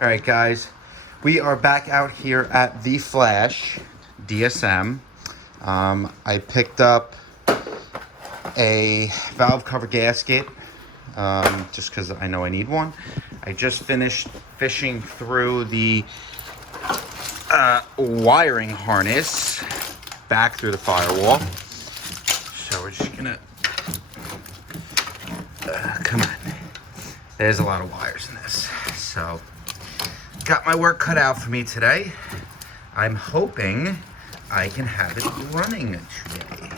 All right, guys, we are back out here at the Flash DSM. I picked up a valve cover gasket just because I know I need one. I just finished fishing through the wiring harness back through the firewall. So we're just gonna come on. There's a lot of wires in this. So got my work cut out for me today. I'm hoping I can have it running today.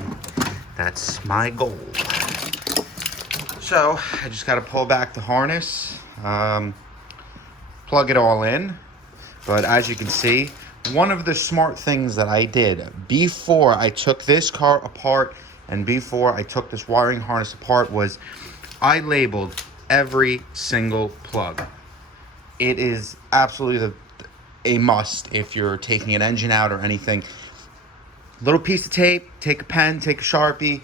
That's my goal. So I just got to pull back the harness, plug it all in. But as you can see, one of the smart things that I did before I took this car apart and before I took this wiring harness apart was I labeled every single plug. It is absolutely a must if you're taking an engine out or anything. Little piece of tape, take a pen, take a Sharpie,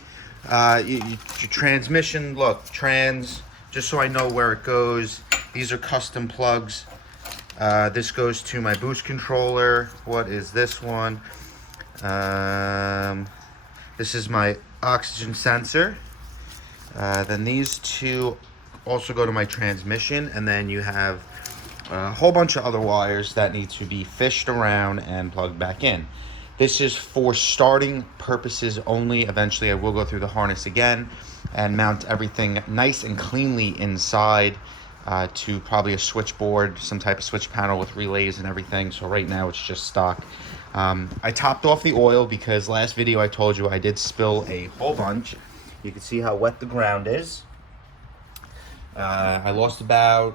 your transmission, look, trans, just so I know where it goes. These are custom plugs. This goes to my boost controller. What is this one? This is my oxygen sensor. Then these two also go to my transmission, and then you have a whole bunch of other wires that need to be fished around and plugged back in. This is for starting purposes only. Eventually I will go through the harness again and mount everything nice and cleanly inside to probably a switchboard, some type of switch panel with relays and everything. So right now it's just stock. I topped off the oil because last video I told you I did spill a whole bunch. You can see how wet the ground is. I lost about,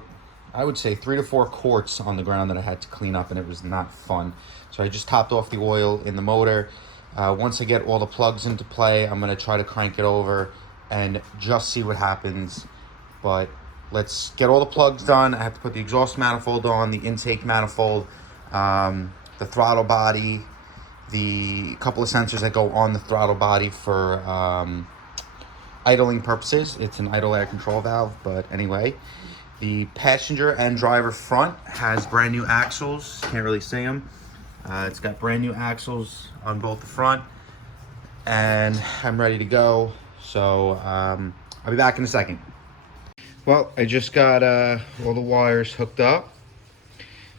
I would say 3 to 4 quarts on the ground that I had to clean up, and it was not fun. So I just topped off the oil in the motor. Once I get all the plugs into play, I'm going to try to crank it over and just see what happens. But let's get all the plugs done. I have to put the exhaust manifold on, the intake manifold, the throttle body, the couple of sensors that go on the throttle body for idling purposes. It's an idle air control valve, but anyway. The passenger and driver front has brand new axles. Can't really see them. It's got brand new axles on both the front, and I'm ready to go. So I'll be back in a second. Well, I just got all the wires hooked up.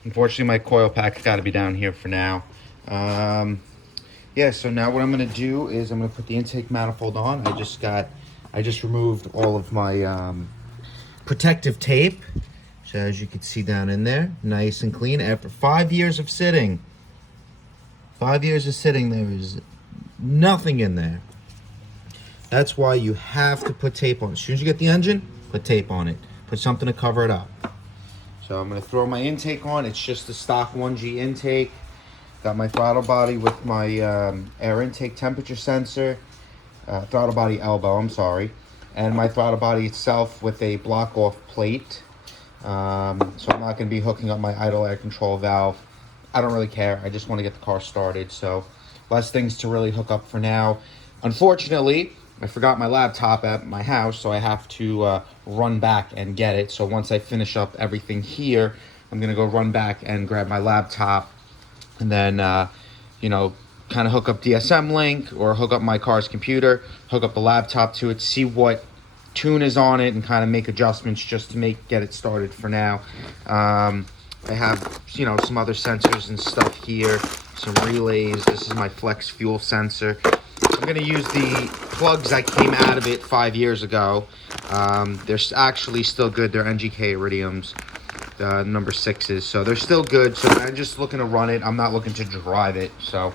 Unfortunately, my coil pack's got to be down here for now. Yeah, so now what I'm going to do is I'm going to put the intake manifold on. I just removed all of my protective tape. So as you can see down in there, nice and clean. After 5 years of sitting, 5 years of sitting, there is nothing in there. That's why you have to put tape on it. As soon as you get the engine, put tape on it. Put something to cover it up. So I'm going to throw my intake on. It's just a stock 1G intake. Got my throttle body with my air intake temperature sensor. Throttle body elbow, I'm sorry. And my throttle body itself with a block off plate. So I'm not going to be hooking up my idle air control valve. I don't really care. I just want to get the car started. So less things to really hook up for now. Unfortunately, I forgot my laptop at my house, so I have to run back and get it. So once I finish up everything here, I'm going to go run back and grab my laptop and then, kind of hook up DSM Link or hook up my car's computer, hook up the laptop to it, see what tune is on it, and kind of make adjustments just to get it started for now. I have, some other sensors and stuff here, some relays. This is my flex fuel sensor. I'm going to use the plugs that came out of it 5 years ago. They're actually still good. They're NGK Iridiums, the number 6s. So they're still good. So I'm just looking to run it. I'm not looking to drive it. So,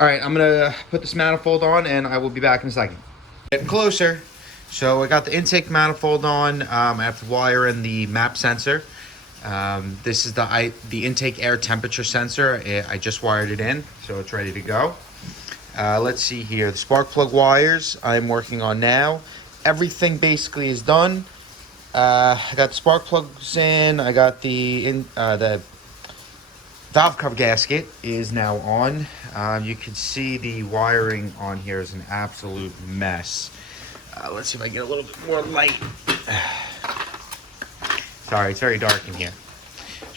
all right, I'm going to put this manifold on, and I will be back in a second. Getting closer. So I got the intake manifold on. I have to wire in the map sensor. This is the intake air temperature sensor. I just wired it in, so it's ready to go. Let's see here. The spark plug wires I'm working on now. Everything basically is done. I got the spark plugs in. I got the valve cover gasket is now on. You can see the wiring on here is an absolute mess. Let's see if I get a little bit more light. Sorry, it's very dark in here.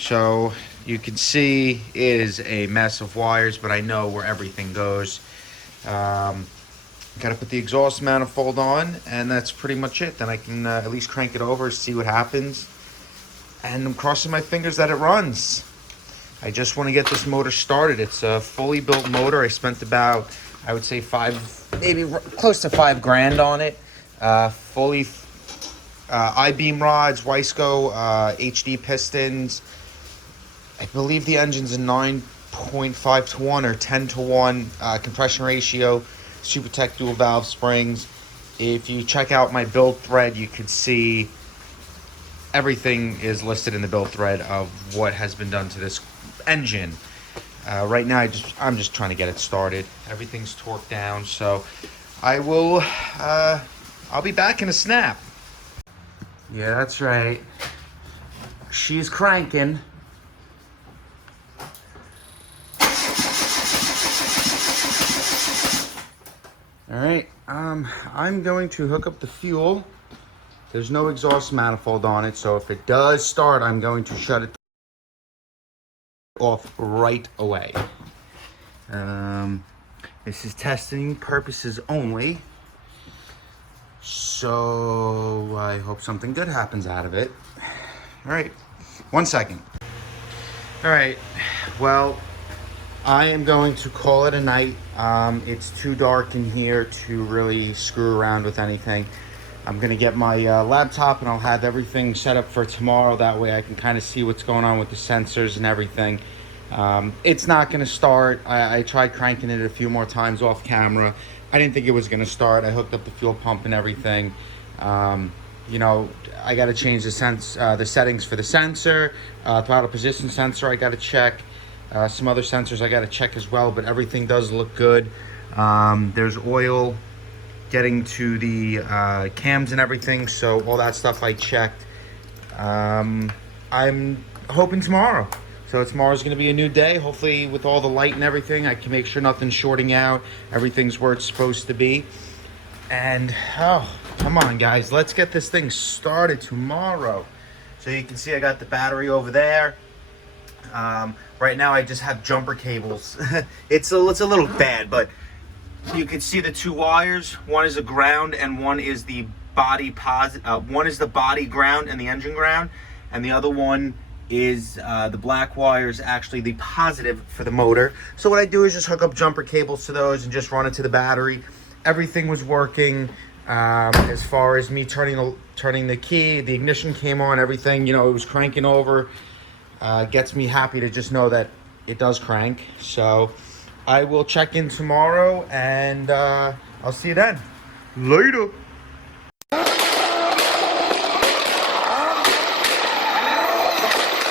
So you can see it is a mess of wires, but I know where everything goes. Got to put the exhaust manifold on, and that's pretty much it. Then I can at least crank it over, see what happens. And I'm crossing my fingers that it runs. I just want to get this motor started. It's a fully built motor. I spent about, I would say maybe close to $5,000 on it. Fully I-beam rods, Wiseco HD pistons. I believe the engine's a 9.5 to 1 or 10 to 1 compression ratio. Supertech dual valve springs. If you check out my build thread, you could see everything is listed in the build thread of what has been done to this engine. Right now, I'm just trying to get it started. Everything's torqued down, so I'll be back in a snap. Yeah, that's right. She's cranking. All right, I'm going to hook up the fuel. There's no exhaust manifold on it, so if it does start, I'm going to shut it off right away. This is testing purposes only, so I hope something good happens out of it. All right, 1 second. All right, well, I am going to call it a night. It's too dark in here to really screw around with anything. I'm gonna get my laptop and I'll have everything set up for tomorrow. That way I can kind of see what's going on with the sensors and everything. It's not gonna start. I tried cranking it a few more times off camera. I didn't think it was gonna start. I hooked up the fuel pump and everything. You know, I gotta change the settings for the sensor, throttle position sensor I gotta check. Some other sensors I gotta check as well, but everything does look good. There's oil getting to the cams and everything, so all that stuff I checked. I'm hoping tomorrow. So tomorrow's gonna be a new day. Hopefully with all the light and everything, I can make sure nothing's shorting out. Everything's where it's supposed to be. And, oh, come on guys, let's get this thing started tomorrow. So you can see I got the battery over there. Right now I just have jumper cables. It's a little bad, but you can see the two wires. One is a ground and one is the body one is the body ground and the engine ground, and the other one is the black wire is actually the positive for the motor. So what I do is just hook up jumper cables to those and just run it to the battery. Everything was working. As far as me turning the key, the ignition came on, everything, you know, it was cranking over. Gets me happy to just know that it does crank. So I will check in tomorrow and I'll see you then. Later.